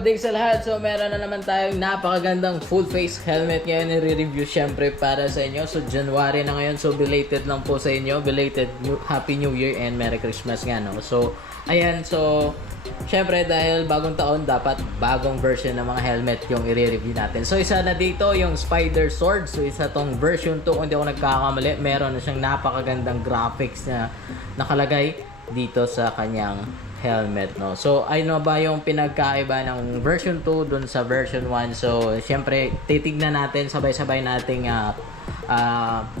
good day sa lahat. So meron na naman tayong napakagandang full face helmet ngayon na re-review syempre para sa inyo. So January na ngayon, so belated lang po sa inyo. Belated Happy New Year and Merry Christmas nga, no? So ayan, so syempre dahil bagong taon, dapat bagong version ng mga helmet yung i-review natin. So isa na dito yung Spider Sword. So isa tong version 2, kung hindi ako nagkakamali. Meron na siyang napakagandang graphics na nakalagay dito sa kanyang helmet, no? So ano ba yung pinagkaiba ng version 2 dun sa version 1? So syempre titignan natin, sabay-sabay nating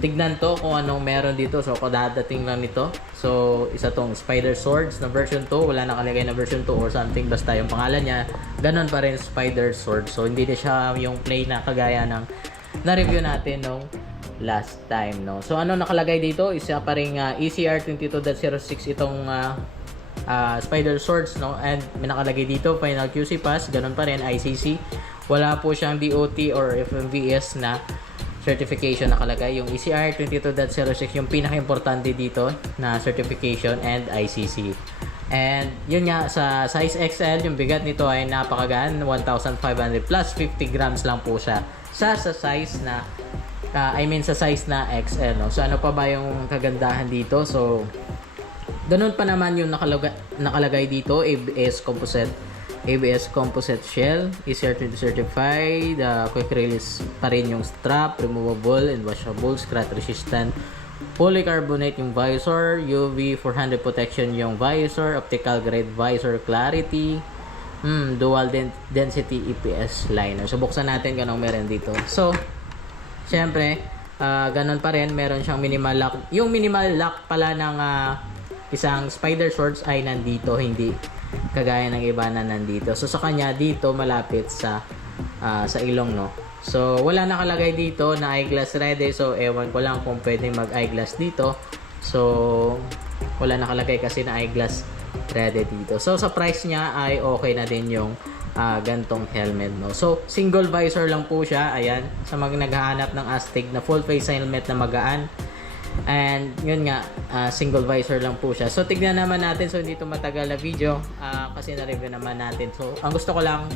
tignan to kung anong meron dito. So kadadating lang nito. So isa tong Spider Swords na version 2, wala nakalagay na version 2 or something, basta yung pangalan niya ganon pa rin, Spider Sword. So hindi na siya yung plain na kagaya ng na-review natin nung last time, no? So ano nakalagay dito? Isa pa ring ECR 22.06 itong Spider Swords, no? And may nakalagay dito Final QC Pass, ganun pa rin ICC. Wala po siyang DOT or FMVS na certification nakalagay. Yung ECR 22.06 yung pinaka-importante dito na certification, and ICC. And yun nga, sa size XL, yung bigat nito ay napakagaan, 1,500 plus 50 grams lang po siya sa size na sa size na XL, no? So ano pa ba yung kagandahan dito? So ganun pa naman yung nakalagay dito, ABS composite shell, ECR20 certified, quick release pa rin yung strap, removable and washable, scratch resistant, polycarbonate yung visor, UV 400 protection yung visor, optical grade visor clarity, dual density EPS liner. So buksan natin kung anong meron dito. So syempre ganun pa rin, meron siyang minimal lock. Yung minimal lock pala ng isang Spider Swords ay nandito, hindi kagaya ng iba na nandito. So sa kanya dito malapit sa ilong, no? So wala nakalagay dito na eyeglass ready. So ewan ko lang kung pwedeng mag eyeglass dito. So wala nakalagay kasi na eyeglass ready dito. So sa price niya ay okay na din yung gantong helmet, no? So single visor lang po siya. Ayan, sa mga naghahanap ng astig na full face helmet na magaan. And yun nga, single visor lang po siya. So tignan naman natin. So hindi ito matagal na video kasi na-review naman natin. So ang gusto ko lang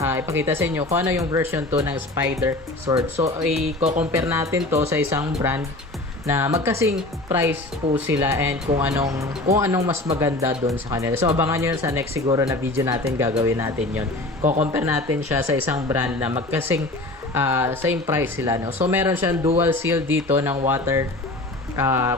ipakita sa inyo kung ano yung version 2 ng Spider Sword. So i-compare natin to sa isang brand na magkasing price po sila, and kung anong mas maganda doon sa kanila. So abangan nyo sa next siguro na video natin, gagawin natin yun. Ko-compare natin siya sa isang brand na magkasing same price sila, no? So meron siyang dual seal dito ng water,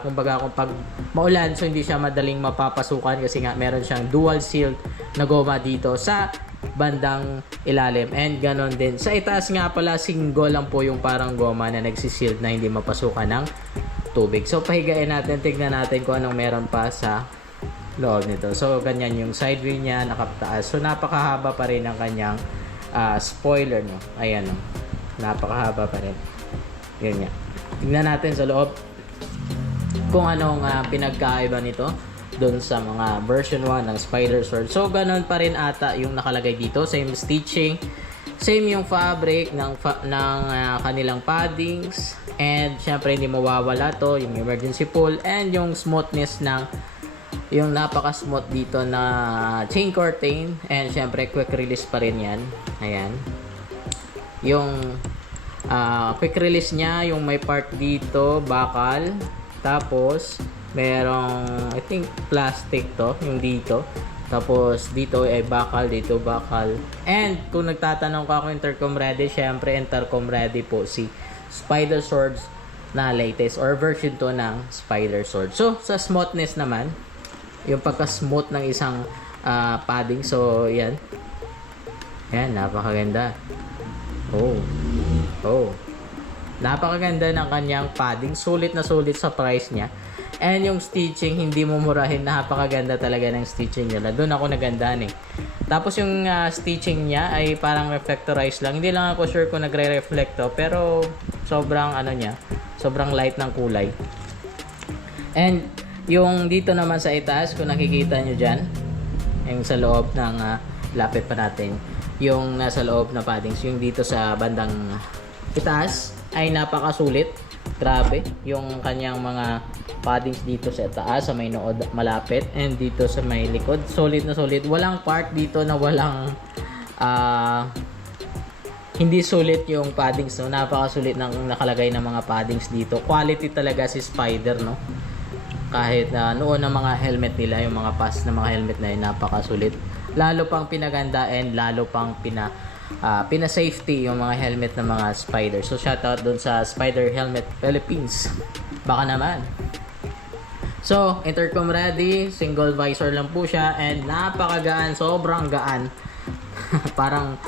kumbaga kung pag maulan, so hindi siya madaling mapapasukan kasi nga meron siyang dual seal na goma dito sa bandang ilalim, and ganon din sa itaas nga pala, single lang po yung parang goma na nagsisild na hindi mapasukan ng tubig. So pahigain natin, tignan natin kung anong meron pa sa loob nito. So ganyan yung side view niya, nakaptaas. So napakahaba pa rin ang kanyang spoiler, no? Ayan, no? Napakahaba pa rin. Yun nga, tignan natin sa loob kung anong pinagkaiba nito doon sa mga version 1 ng Spider Sword. So ganun pa rin ata yung nakalagay dito, same stitching, same yung fabric ng kanilang paddings, and syempre hindi mawawala to yung emergency pull, and yung smoothness ng yung napaka-smooth dito na chain curtain, and syempre quick release pa rin yan. Ayan, yung quick release niya, yung may part dito bakal, tapos merong I think plastic to yung dito, tapos dito ay bakal, dito bakal. And kung nagtatanong ka kung intercom ready, syempre intercom ready po si Spider Swords na latest or version 2 ng Spider Sword. So sa smoothness naman, yung pagka-smooth ng isang padding, so yan, napakaganda. Napakaganda ng kanyang padding, sulit na sulit sa price niya. And yung stitching, hindi mo murahin, napakaganda talaga ng stitching nila. Doon ako nagandahan eh. Tapos yung stitching niya ay parang reflectorized lang. Hindi lang ako sure kung nagre-reflect to, pero sobrang sobrang light ng kulay. And yung dito naman sa itaas, kung nakikita nyo dyan, yung sa loob ng lapit pa natin, yung nasa loob na paddings, yung dito sa bandang itaas ay napakasulit. Grabe yung kanyang mga paddings dito sa taas, sa may nood malapit, and dito sa may likod, solid na solid. Walang part dito na walang hindi sulit yung paddings, no? Napakasulit ng nakalagay ng mga paddings dito. Quality talaga si Spider, no? Kahit noon ng mga helmet nila, yung mga past na mga helmet na yun, napakasulit. Lalo pang pinaganda and lalo pang pina-safety yung mga helmet ng mga Spider. So shoutout dun sa Spider Helmet Philippines. Baka naman. So, intercom ready, single visor lang po siya and napakagaan, sobrang gaan. Parang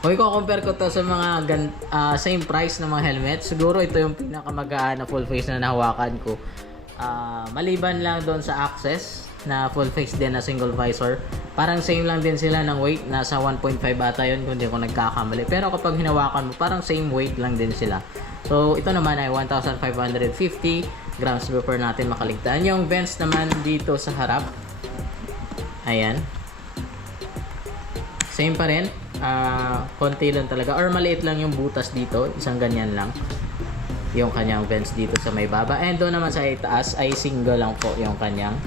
compare ko to sa mga same price ng mga helmet. Siguro ito yung pinakamagaan na full face na nahawakan ko. Maliban lang doon sa Access na full face din na single visor. Parang same lang din sila ng weight, nasa 1.5 ata yun kung hindi ko nagkakamali. Pero kapag hinawakan mo, parang same weight lang din sila. So ito naman ay 1,550 grams before natin makaligtaan. Yung vents naman dito sa harap, ayan, same pa rin. Konti lang talaga or maliit lang yung butas dito, isang ganyan lang yung kanyang vents dito sa may baba, and doon naman sa itaas ay single lang po yung kanyang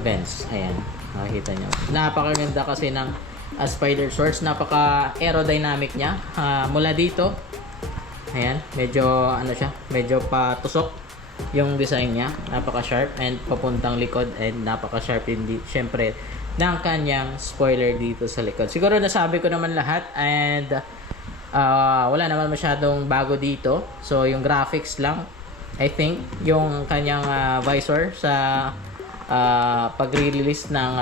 vents. Ayan, makikita nyo, napakaganda kasi ng Spider Shorts, napaka aerodynamic nya. Mula dito, ayan, medyo ano siya, medyo patusok yung design nya, napaka sharp, and papuntang likod, and napaka sharp din syempre ng kanyang spoiler dito sa likod. Siguro nasabi ko naman lahat, and wala naman masyadong bago dito. So yung graphics lang, I think yung kanyang visor sa pag-release ng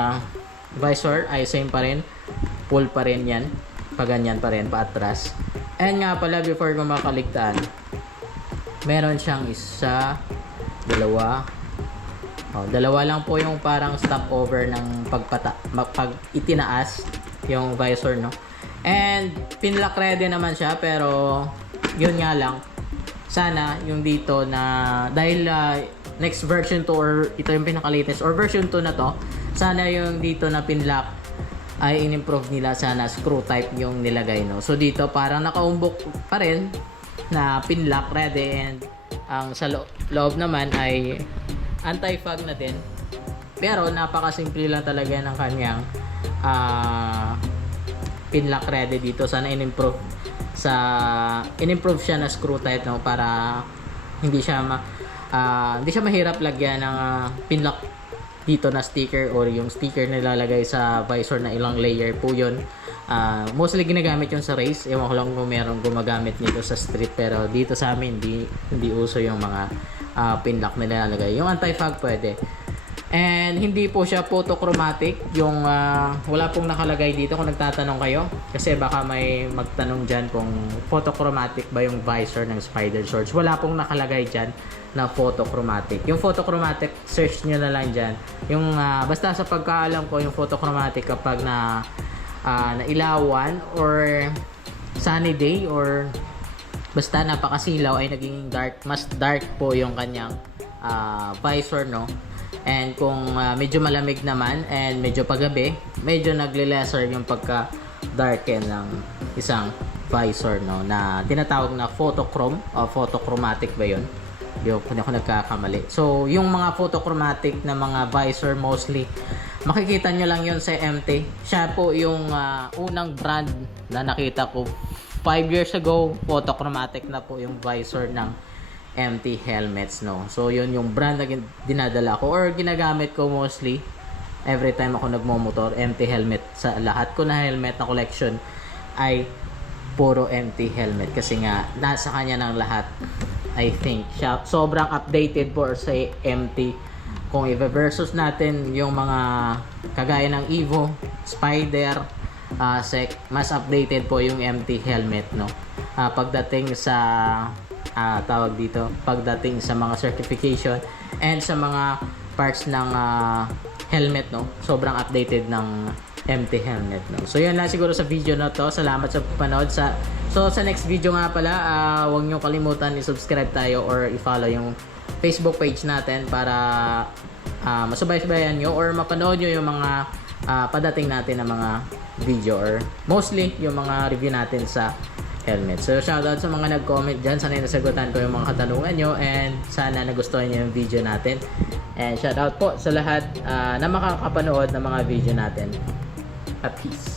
visor ay same pa rin, full pa rin yan, paganyan pa rin, paatras. And nga pala, before ko makaligtaan, meron siyang isa, dalawa lang po yung parang stopover ng pag itinaas yung visor, no? And pinlock ready naman siya, pero yun nga lang, sana yung dito na dahil next version 2 or ito yung pinaka-latest or version 2 na to, sana yung dito na pinlock ay in-improve nila, sana screw type yung nilagay, no? So dito parang nakaumbok pa rin na pinlock ready, and ang sa loob naman ay anti-fog na din, pero napakasimple lang talaga ng kanyang pinlock ready dito. Sana in-improve siya na screw type, no, para hindi siya mahirap lagyan ng pinlock dito na sticker or yung sticker na nilalagay sa visor na ilang layer po yun. Mostly ginagamit yun sa race, ewan ko lang kung meron gumagamit nito sa street, pero dito sa amin hindi uso yung mga pinlock na nilalagay. Yung anti-fog pwede. And hindi po siya photochromatic, yung wala pong nakalagay dito kung nagtatanong kayo, kasi baka may magtanong dyan kung photochromatic ba yung visor ng Spider Shorts. Wala pong nakalagay dyan na photochromatic. Yung photochromatic, search nyo na lang dyan. Yung basta sa pagkaalam ko, yung photochromatic kapag na ilawan or sunny day or basta napakasilaw ay naging dark, mas dark po yung kanyang visor, no? And kung medyo malamig naman and medyo paggabi, medyo nagle-lesser yung pagka-darken ng isang visor, no, na tinatawag na photochrome o photochromatic ba yun? Hindi ako nagkakamali. So yung mga photochromatic na mga visor, mostly makikita nyo lang yun sa MT. Siya po yung unang brand na nakita ko 5 years ago. Photochromatic na po yung visor ng MT helmets, no. So yun yung brand na dinadala ko or ginagamit ko mostly every time ako nagmo-motor. MT helmet, sa lahat ko na helmet na collection ay puro MT helmet, kasi nga nasa kanya ng lahat. I think siya sobrang updated po sa MT. Kung i-versus natin yung mga kagaya ng Evo, Spider, Sec, mas updated po yung MT helmet, no. Pagdating sa pagdating sa mga certification and sa mga parts ng helmet, no, sobrang updated ng MT helmet, no. So yun lang siguro sa video na to. Salamat sa panood. So sa next video nga pala, huwag nyo kalimutan i-subscribe tayo or i-follow yung Facebook page natin para masubay-subayan nyo or mapanood nyo yung mga padating natin na mga video or mostly yung mga review natin sa helmet. So shoutout sa mga nag-comment dyan. Sana nasagutan ko yung mga katanungan nyo and sana nagustuhan nyo yung video natin. And shoutout po sa lahat na makakapanood ng mga video natin. Peace.